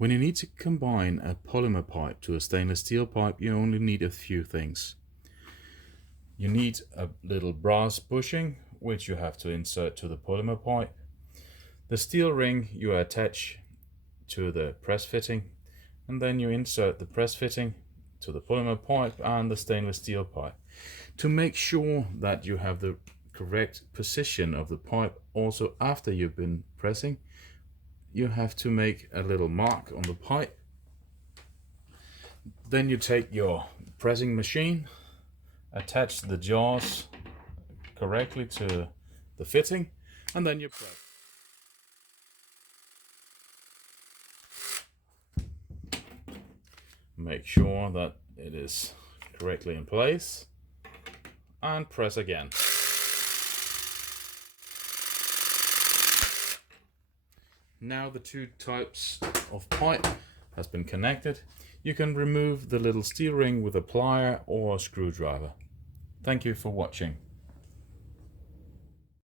When you need to combine a polymer pipe to a stainless steel pipe, you only need a few things. You need a little brass bushing, which you have to insert to the polymer pipe. The steel ring you attach to the press fitting, and then you insert the press fitting to the polymer pipe and the stainless steel pipe. To make sure that you have the correct position of the pipe also after you've been pressing, you have to make a little mark on the pipe. Then you take your pressing machine, attach the jaws correctly to the fitting, and then you press. Make sure that it is correctly in place and press again. Now the two types of pipe has been connected. You can remove the little steel ring with a plier or a screwdriver. Thank you for watching.